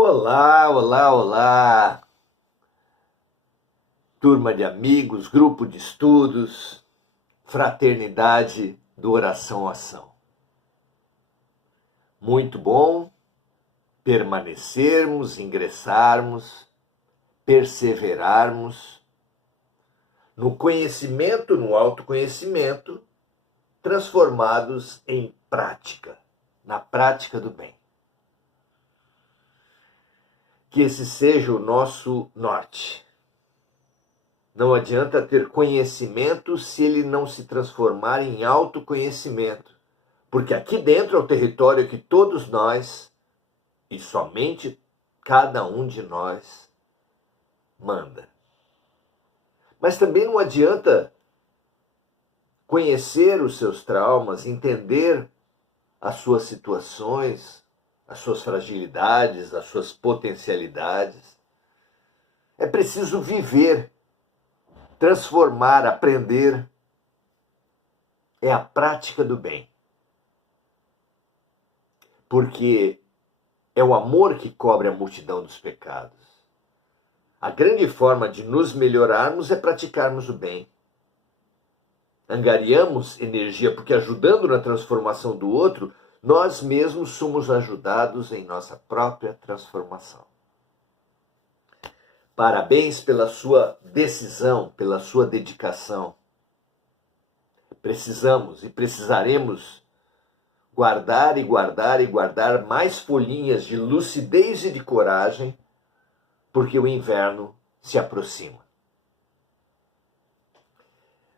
Olá, olá, olá, turma de amigos, grupo de estudos, fraternidade do Oração Ação. Muito bom permanecermos, ingressarmos, perseverarmos no conhecimento, no autoconhecimento, transformados em prática, na prática do bem. Que esse seja o nosso norte. Não adianta ter conhecimento se ele não se transformar em autoconhecimento. Porque aqui dentro é o território que todos nós, e somente cada um de nós, manda. Mas também não adianta conhecer os seus traumas, entender as suas situações, as suas fragilidades, as suas potencialidades. É preciso viver, transformar, aprender. É a prática do bem. Porque é o amor que cobre a multidão dos pecados. A grande forma de nos melhorarmos é praticarmos o bem. Angariamos energia, porque ajudando na transformação do outro, nós mesmos somos ajudados em nossa própria transformação. Parabéns pela sua decisão, pela sua dedicação. Precisamos e precisaremos guardar e guardar e guardar mais folhinhas de lucidez e de coragem, porque o inverno se aproxima.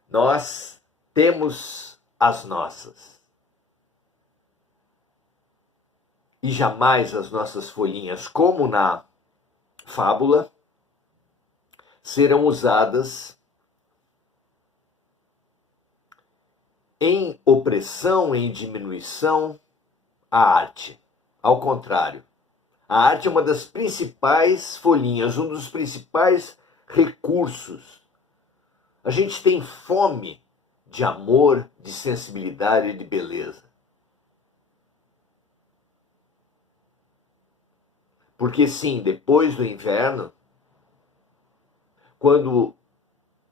Nós temos as nossas. E jamais as nossas folhinhas, como na fábula, serão usadas em opressão, em diminuição à arte. Ao contrário, a arte é uma das principais folhinhas, um dos principais recursos. A gente tem fome de amor, de sensibilidade e de beleza. Porque sim, depois do inverno, quando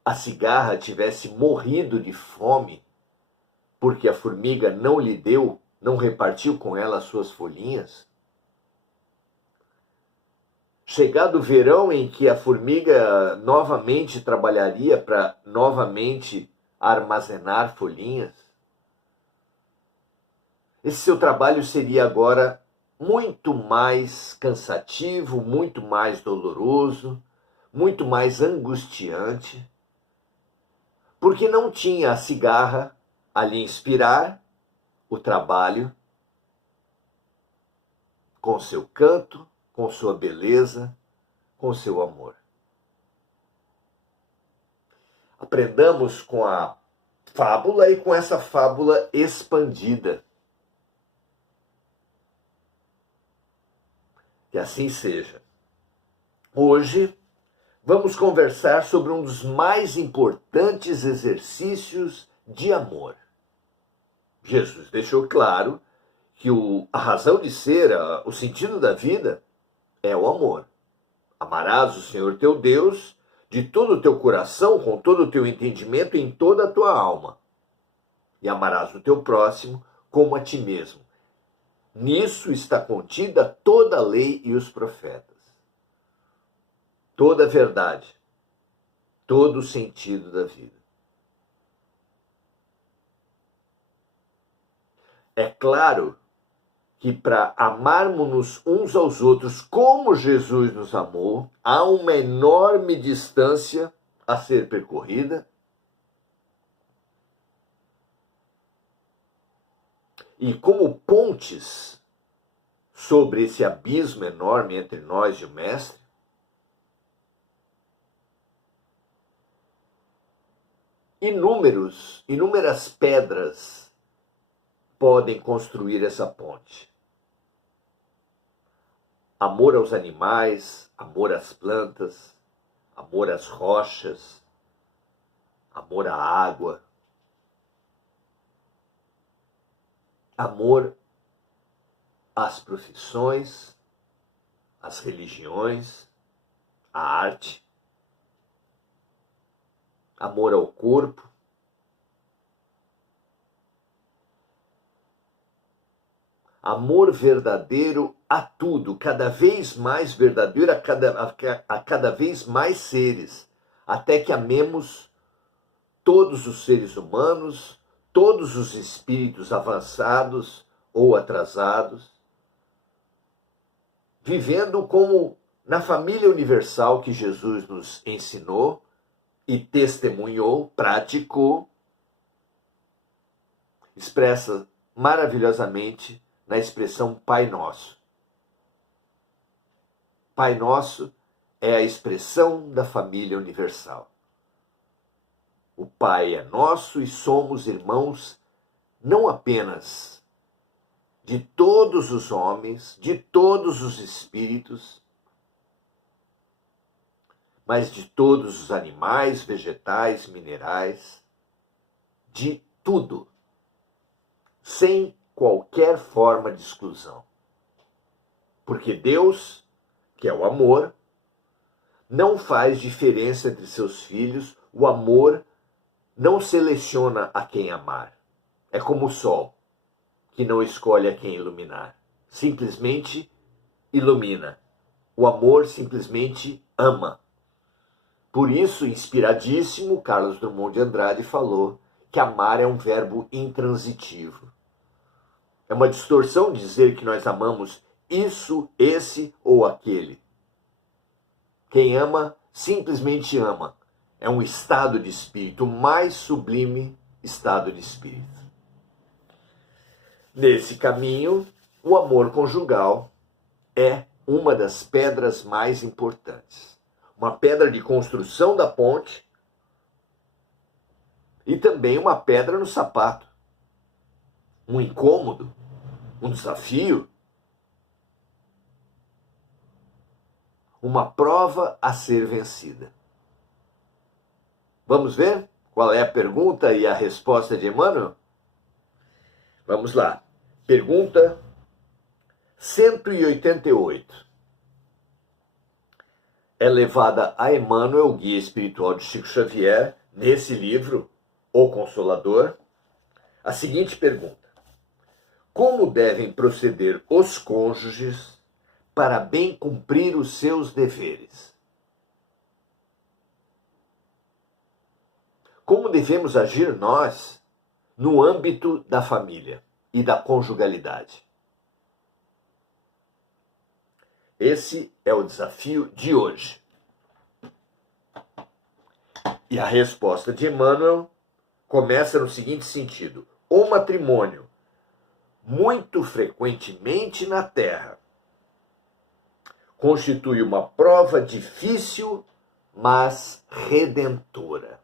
a cigarra tivesse morrido de fome, porque a formiga não lhe deu, não repartiu com ela as suas folhinhas, chegado o verão em que a formiga novamente trabalharia para novamente armazenar folhinhas, esse seu trabalho seria agora muito mais cansativo, muito mais doloroso, muito mais angustiante, porque não tinha a cigarra a lhe inspirar o trabalho com seu canto, com sua beleza, com seu amor. Aprendamos com a fábula e com essa fábula expandida. Que assim seja. Hoje vamos conversar sobre um dos mais importantes exercícios de amor. Jesus deixou claro que a razão de ser, o sentido da vida é o amor. Amarás o Senhor teu Deus de todo o teu coração, com todo o teu entendimento, em toda a tua alma. E amarás o teu próximo como a ti mesmo. Nisso está contida toda a lei e os profetas. Toda a verdade, todo o sentido da vida. É claro que para amarmos-nos uns aos outros como Jesus nos amou, há uma enorme distância a ser percorrida. E como pontes sobre esse abismo enorme entre nós e o Mestre, inúmeras pedras podem construir essa ponte. Amor aos animais, amor às plantas, amor às rochas, amor à água, amor às profissões, as religiões, a arte, amor ao corpo, amor verdadeiro a tudo, cada vez mais verdadeiro a cada vez mais seres, até que amemos todos os seres humanos, todos os espíritos avançados ou atrasados, vivendo como na família universal que Jesus nos ensinou e testemunhou, praticou, expressa maravilhosamente na expressão Pai Nosso. Pai Nosso é a expressão da família universal. O Pai é nosso e somos irmãos não apenas de todos os homens, de todos os espíritos, mas de todos os animais, vegetais, minerais, de tudo, sem qualquer forma de exclusão. Porque Deus, que é o amor, não faz diferença entre seus filhos, o amor não seleciona a quem amar. É como o sol, que não escolhe a quem iluminar. Simplesmente ilumina. O amor simplesmente ama. Por isso, inspiradíssimo, Carlos Drummond de Andrade falou que amar é um verbo intransitivo. É uma distorção dizer que nós amamos isso, esse ou aquele. Quem ama, simplesmente ama. É um estado de espírito, o mais sublime estado de espírito. Nesse caminho, o amor conjugal é uma das pedras mais importantes. Uma pedra de construção da ponte e também uma pedra no sapato. Um incômodo, um desafio, uma prova a ser vencida. Vamos ver qual é a pergunta e a resposta de Emmanuel? Vamos lá. Pergunta 188. É levada a Emmanuel, o guia espiritual de Chico Xavier, nesse livro, O Consolador, a seguinte pergunta: como devem proceder os cônjuges para bem cumprir os seus deveres? Como devemos agir nós no âmbito da família e da conjugalidade? Esse é o desafio de hoje. E a resposta de Emmanuel começa no seguinte sentido: o matrimônio, muito frequentemente na Terra, constitui uma prova difícil, mas redentora.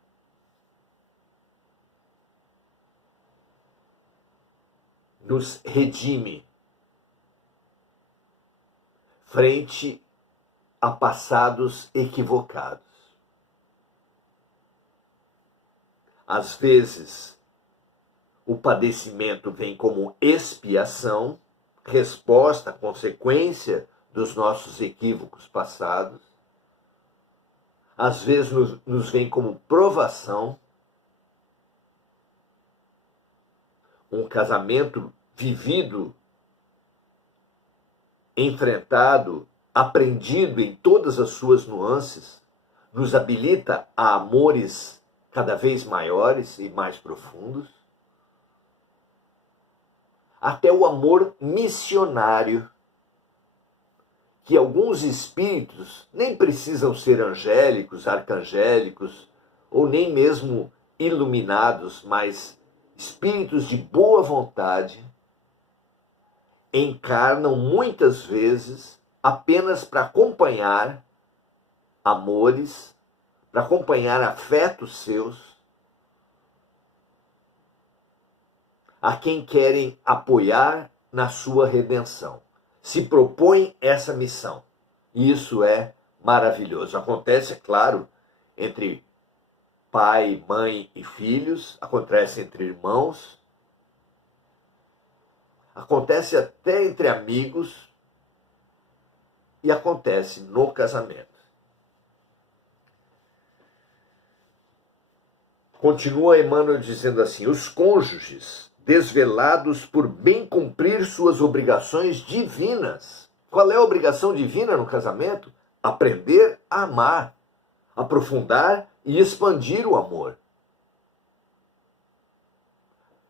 Nos redime frente a passados equivocados. Às vezes, o padecimento vem como expiação, resposta, consequência dos nossos equívocos passados. Às vezes nos vem como provação. Um casamento vivido, enfrentado, aprendido em todas as suas nuances, nos habilita a amores cada vez maiores e mais profundos. Até o amor missionário, que alguns espíritos nem precisam ser angélicos, arcangélicos, ou nem mesmo iluminados, mas espíritos de boa vontade, encarnam muitas vezes apenas para acompanhar amores, para acompanhar afetos seus, a quem querem apoiar na sua redenção. Se propõem essa missão. E isso é maravilhoso. Acontece, é claro, entre pai, mãe e filhos, acontece entre irmãos, acontece até entre amigos, e acontece no casamento. Continua Emmanuel dizendo assim: os cônjuges desvelados por bem cumprir suas obrigações divinas. Qual é a obrigação divina no casamento? Aprender a amar, aprofundar e expandir o amor.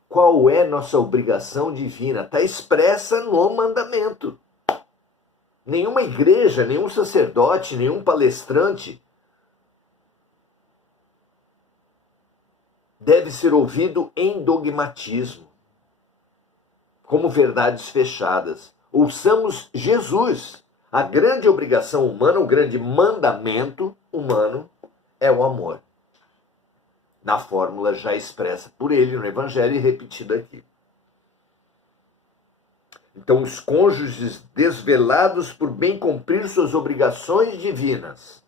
Qual é nossa obrigação divina? Está expressa no mandamento. Nenhuma igreja, nenhum sacerdote, nenhum palestrante deve ser ouvido em dogmatismo, como verdades fechadas. Ouçamos Jesus. A grande obrigação humana, o grande mandamento humano é o amor. Na fórmula já expressa por ele no Evangelho e repetida aqui. Então, os cônjuges desvelados por bem cumprir suas obrigações divinas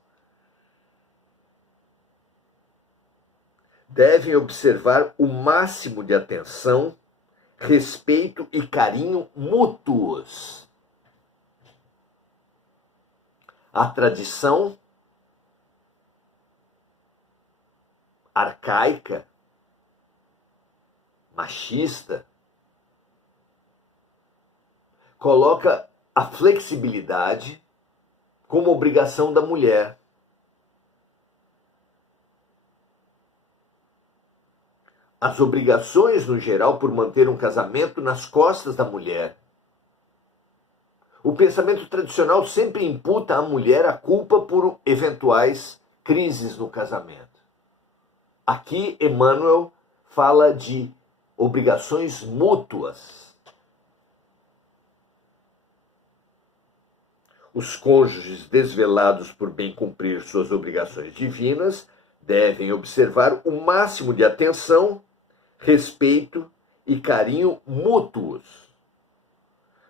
devem observar o máximo de atenção, respeito e carinho mútuos. A tradição arcaica, machista, coloca a flexibilidade como obrigação da mulher. As obrigações, no geral, por manter um casamento nas costas da mulher. O pensamento tradicional sempre imputa à mulher a culpa por eventuais crises no casamento. Aqui, Emmanuel fala de obrigações mútuas. Os cônjuges desvelados por bem cumprir suas obrigações divinas devem observar o máximo de atenção, respeito e carinho mútuos,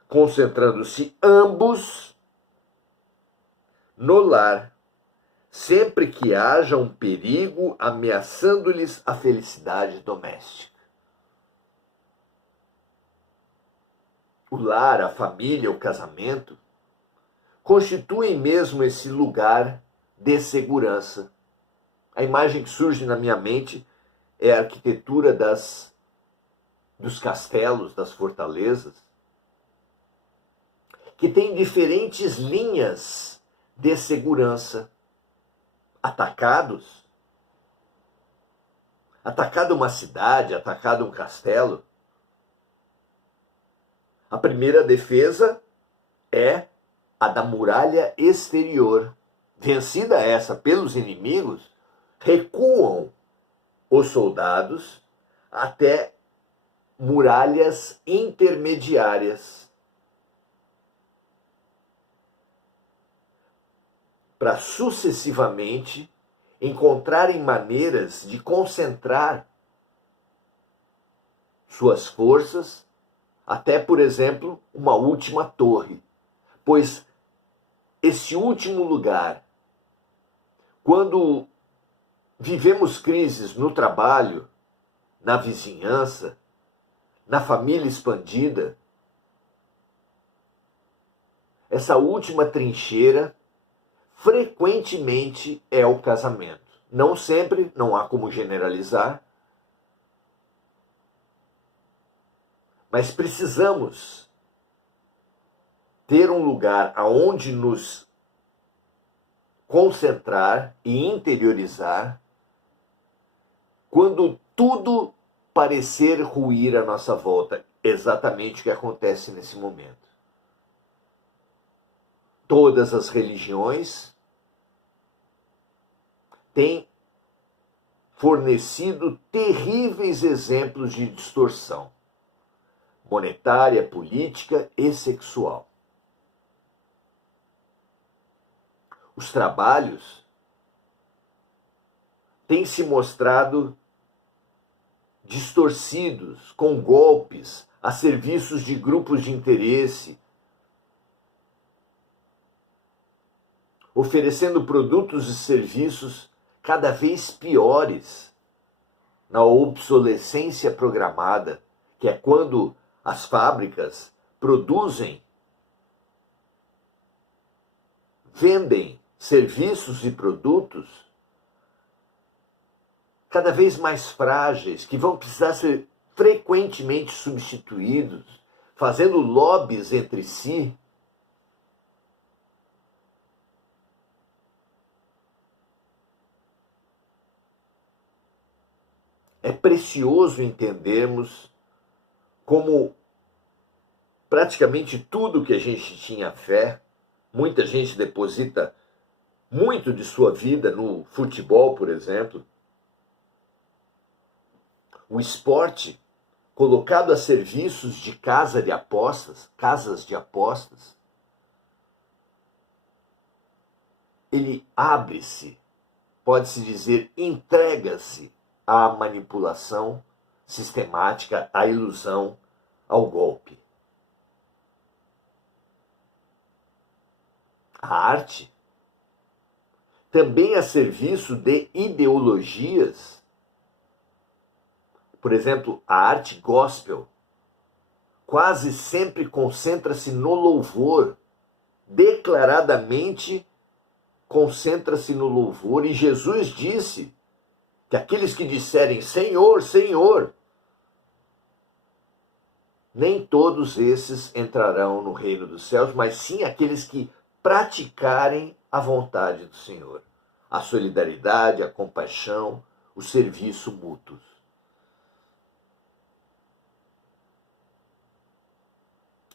concentrando-se ambos no lar, sempre que haja um perigo ameaçando-lhes a felicidade doméstica. O lar, a família, o casamento constituem mesmo esse lugar de segurança. A imagem que surge na minha mente é a arquitetura dos castelos, das fortalezas, que tem diferentes linhas de segurança. Atacada uma cidade, atacado um castelo, a primeira defesa é a da muralha exterior. Vencida essa pelos inimigos, recuam os soldados até muralhas intermediárias para sucessivamente encontrarem maneiras de concentrar suas forças até, por exemplo, uma última torre. Pois esse último lugar, quando vivemos crises no trabalho, na vizinhança, na família expandida, essa última trincheira frequentemente é o casamento. Não sempre, não há como generalizar, mas precisamos ter um lugar aonde nos concentrar e interiorizar quando tudo parecer ruir à nossa volta. Exatamente o que acontece nesse momento. Todas as religiões têm fornecido terríveis exemplos de distorção monetária, política e sexual. Os trabalhos têm se mostrado distorcidos, com golpes a serviços de grupos de interesse, oferecendo produtos e serviços cada vez piores na obsolescência programada, que é quando as fábricas produzem vendem serviços e produtos cada vez mais frágeis, que vão precisar ser frequentemente substituídos, fazendo lobbies entre si. É precioso entendermos como praticamente tudo que a gente tinha fé, muita gente deposita muito de sua vida no futebol, por exemplo. O esporte, colocado a serviços de casas de apostas, ele abre-se, pode-se dizer, entrega-se à manipulação sistemática, à ilusão, ao golpe. A arte, também a serviço de ideologias. Por exemplo, a arte gospel quase sempre concentra-se no louvor, declaradamente concentra-se no louvor, e Jesus disse que aqueles que disserem Senhor, Senhor, nem todos esses entrarão no reino dos céus, mas sim aqueles que praticarem a vontade do Senhor, a solidariedade, a compaixão, o serviço mútuo.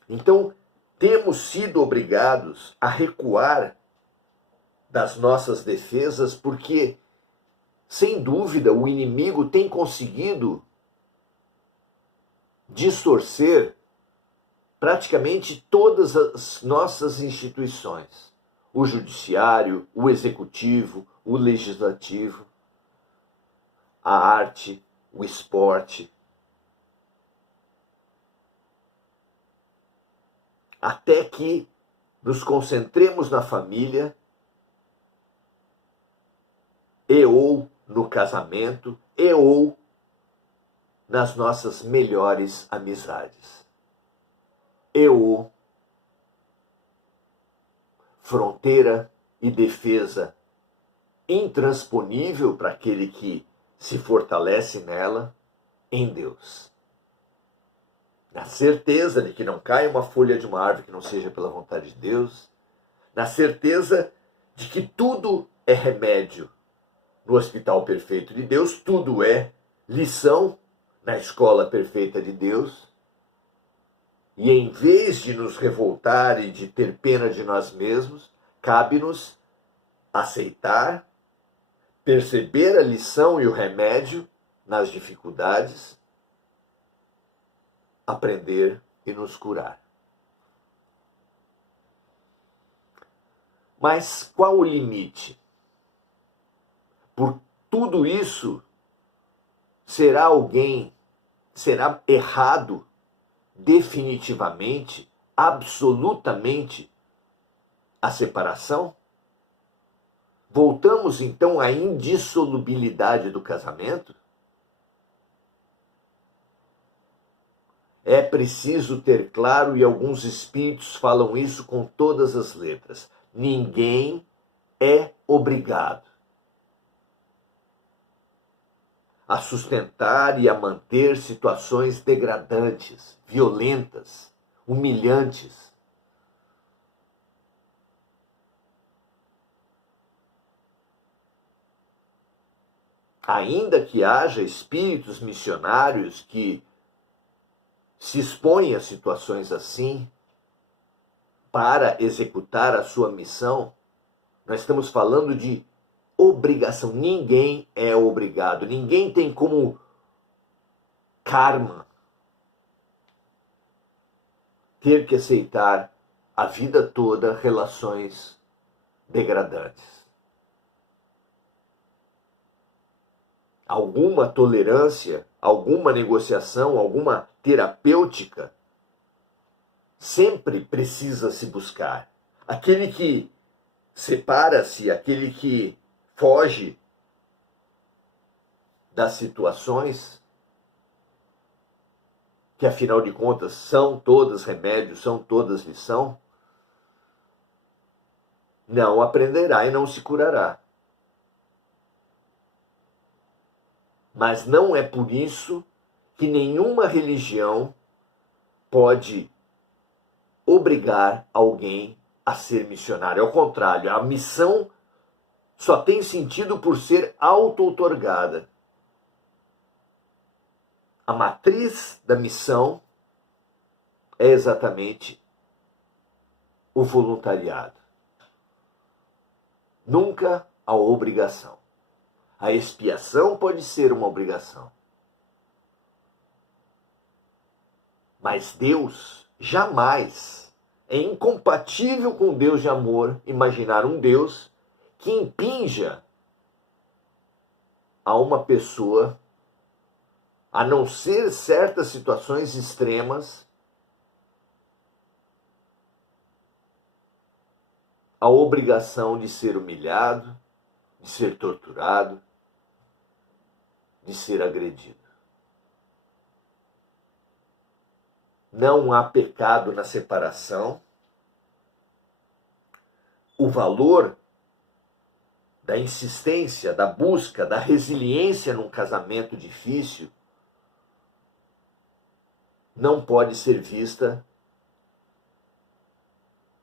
Então, temos sido obrigados a recuar das nossas defesas porque, sem dúvida, o inimigo tem conseguido distorcer praticamente todas as nossas instituições. O judiciário, o executivo, o legislativo, a arte, o esporte. Até que nos concentremos na família e ou no casamento e ou nas nossas melhores amizades. E ou fronteira e defesa intransponível para aquele que se fortalece nela em Deus. Na certeza de que não caia uma folha de uma árvore que não seja pela vontade de Deus, na certeza de que tudo é remédio no hospital perfeito de Deus, tudo é lição na escola perfeita de Deus, e em vez de nos revoltar e de ter pena de nós mesmos, cabe-nos aceitar, perceber a lição e o remédio nas dificuldades, aprender e nos curar. Mas qual o limite? Por tudo isso, será errado definitivamente, absolutamente, a separação? Voltamos então à indissolubilidade do casamento? É preciso ter claro, e alguns espíritos falam isso com todas as letras: ninguém é obrigado a sustentar e a manter situações degradantes, violentas, humilhantes. Ainda que haja espíritos missionários que se expõem a situações assim para executar a sua missão, nós estamos falando de obrigação. Ninguém é obrigado. Ninguém tem como karma ter que aceitar a vida toda relações degradantes. Alguma tolerância, alguma negociação, alguma terapêutica sempre precisa se buscar. Aquele que separa-se, aquele que foge das situações, que afinal de contas são todas remédios, são todas lição, não aprenderá e não se curará. Mas não é por isso que nenhuma religião pode obrigar alguém a ser missionário. Ao contrário, a missão só tem sentido por ser auto-outorgada. A matriz da missão é exatamente o voluntariado. Nunca a obrigação. A expiação pode ser uma obrigação. Mas Deus jamais é incompatível com Deus de amor imaginar um Deus que impinja a uma pessoa, a não ser certas situações extremas, a obrigação de ser humilhado, de ser torturado, de ser agredido. Não há pecado na separação. O valor da insistência, da busca, da resiliência num casamento difícil não pode ser vista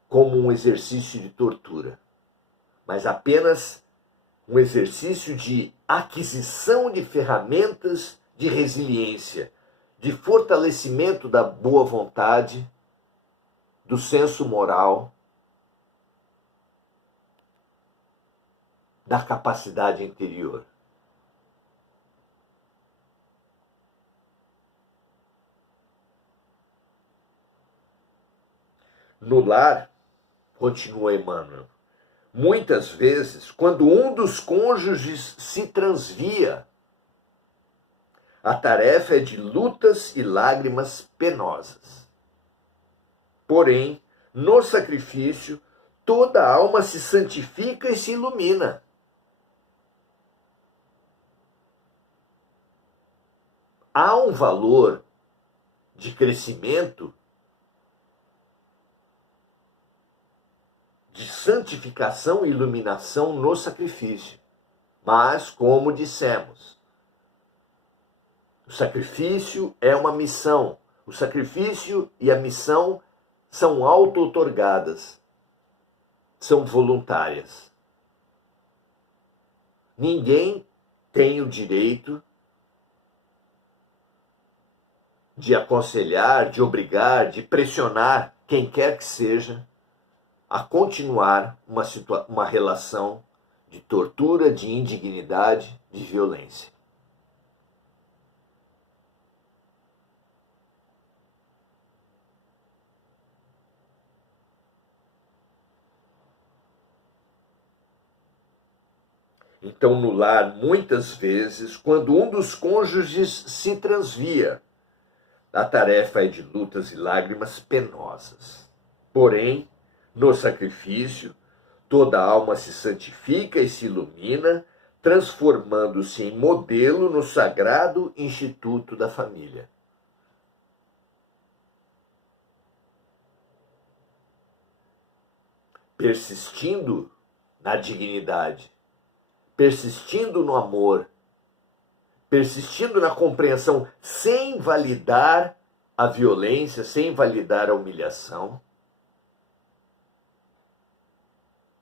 como um exercício de tortura, mas apenas um exercício de aquisição de ferramentas de resiliência, de fortalecimento da boa vontade, do senso moral, da capacidade interior. No lar, continua Emmanuel, muitas vezes, quando um dos cônjuges se transvia, a tarefa é de lutas e lágrimas penosas. Porém, no sacrifício, toda a alma se santifica e se ilumina. Há um valor de crescimento, de santificação e iluminação no sacrifício. Mas, como dissemos, o sacrifício é uma missão. O sacrifício e a missão são auto-outorgadas, são voluntárias. Ninguém tem o direito de aconselhar, de obrigar, de pressionar quem quer que seja a continuar uma relação de tortura, de indignidade, de violência. Então, no lar, muitas vezes, quando um dos cônjuges se transvia, a tarefa é de lutas e lágrimas penosas. Porém, no sacrifício, toda alma se santifica e se ilumina, transformando-se em modelo no sagrado instituto da família. Persistindo na dignidade, persistindo no amor, persistindo na compreensão, sem validar a violência, sem validar a humilhação,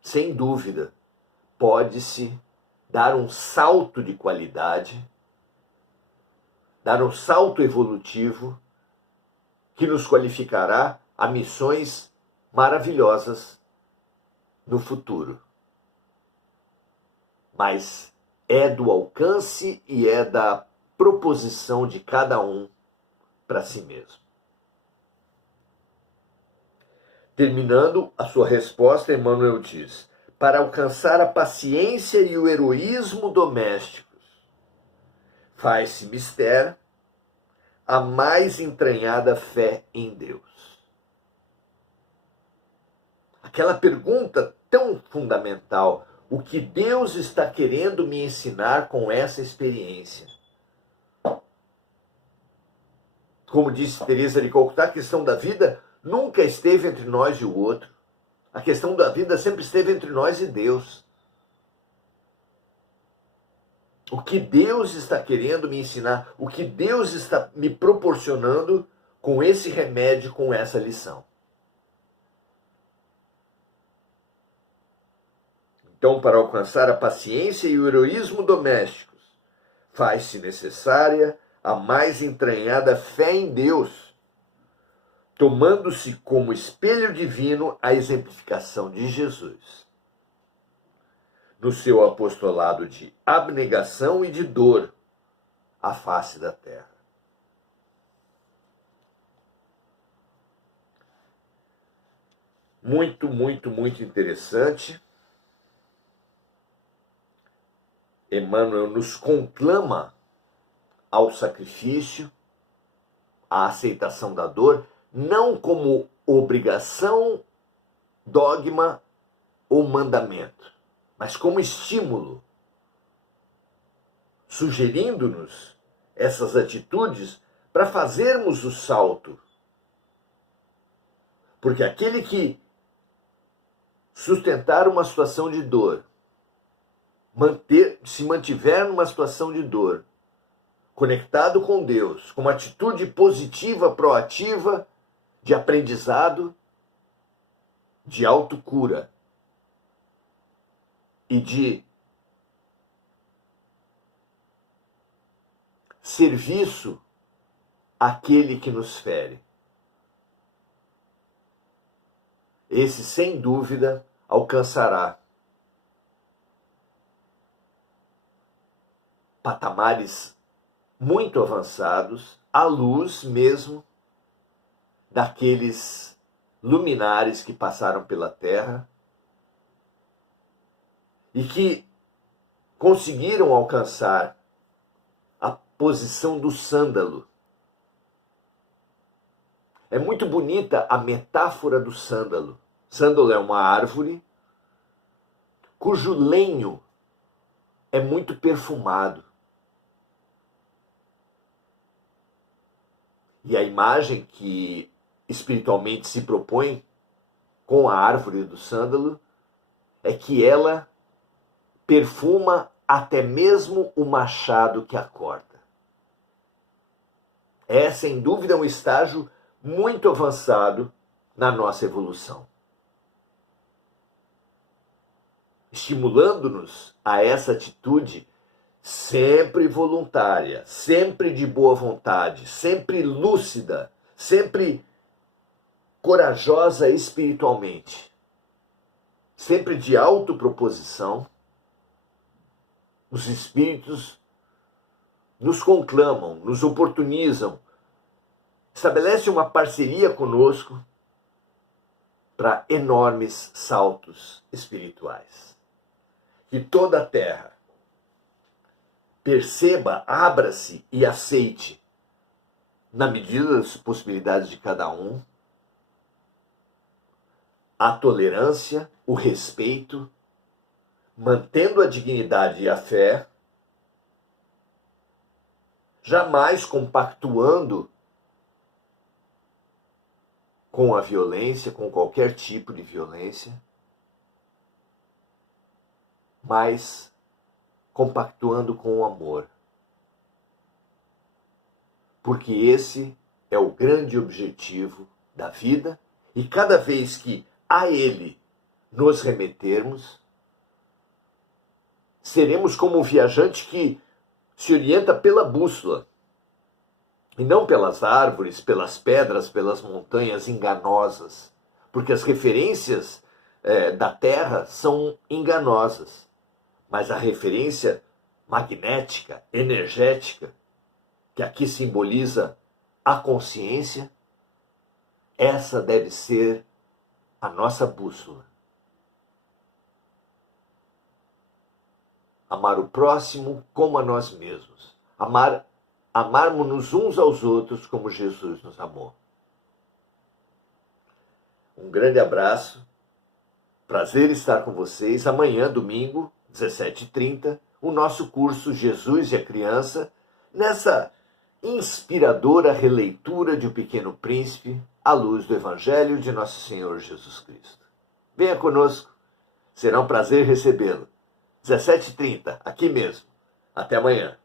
sem dúvida, pode-se dar um salto de qualidade, dar um salto evolutivo que nos qualificará a missões maravilhosas no futuro. Mas é do alcance e é da proposição de cada um para si mesmo. Terminando a sua resposta, Emmanuel diz: para alcançar a paciência e o heroísmo domésticos, faz-se mister a mais entranhada fé em Deus. Aquela pergunta tão fundamental: o que Deus está querendo me ensinar com essa experiência? Como disse Teresa de Calcutá, a questão da vida nunca esteve entre nós e o outro. A questão da vida sempre esteve entre nós e Deus. O que Deus está querendo me ensinar, o que Deus está me proporcionando com esse remédio, com essa lição. Então, para alcançar a paciência e o heroísmo domésticos, faz-se necessária a mais entranhada fé em Deus, tomando-se como espelho divino a exemplificação de Jesus, no seu apostolado de abnegação e de dor à face da terra. Muito, muito, muito interessante. Emmanuel nos conclama ao sacrifício, à aceitação da dor, não como obrigação, dogma ou mandamento, mas como estímulo, sugerindo-nos essas atitudes para fazermos o salto. Porque aquele que sustentar uma situação de dor, se mantiver numa situação de dor, conectado com Deus, com uma atitude positiva, proativa, de aprendizado, de autocura e de serviço àquele que nos fere. Esse, sem dúvida, alcançará patamares muito avançados, à luz mesmo daqueles luminares que passaram pela Terra e que conseguiram alcançar a posição do sândalo. É muito bonita a metáfora do sândalo. Sândalo é uma árvore cujo lenho é muito perfumado. E a imagem que espiritualmente se propõe com a árvore do sândalo é que ela perfuma até mesmo o machado que a corta. É, sem dúvida, um estágio muito avançado na nossa evolução. Estimulando-nos a essa atitude sempre voluntária, sempre de boa vontade, sempre lúcida, sempre corajosa espiritualmente, sempre de autoproposição. Os espíritos nos conclamam, nos oportunizam, estabelecem uma parceria conosco para enormes saltos espirituais. Que toda a Terra perceba, abra-se e aceite, na medida das possibilidades de cada um, a tolerância, o respeito, mantendo a dignidade e a fé, jamais compactuando com a violência, com qualquer tipo de violência, mas compactuando com o amor. Porque esse é o grande objetivo da vida, e cada vez que a ele nos remetermos, seremos como um viajante que se orienta pela bússola, e não pelas árvores, pelas pedras, pelas montanhas enganosas, porque as referências da Terra são enganosas, mas a referência magnética, energética, que aqui simboliza a consciência, essa deve ser a nossa bússola. Amar o próximo como a nós mesmos. Amarmos-nos uns aos outros como Jesus nos amou. Um grande abraço. Prazer estar com vocês. Amanhã, domingo, 17h30, o nosso curso Jesus e a Criança, nessa inspiradora releitura de O Pequeno Príncipe, à luz do Evangelho de Nosso Senhor Jesus Cristo. Venha conosco. Será um prazer recebê-lo. 17h30, aqui mesmo. Até amanhã.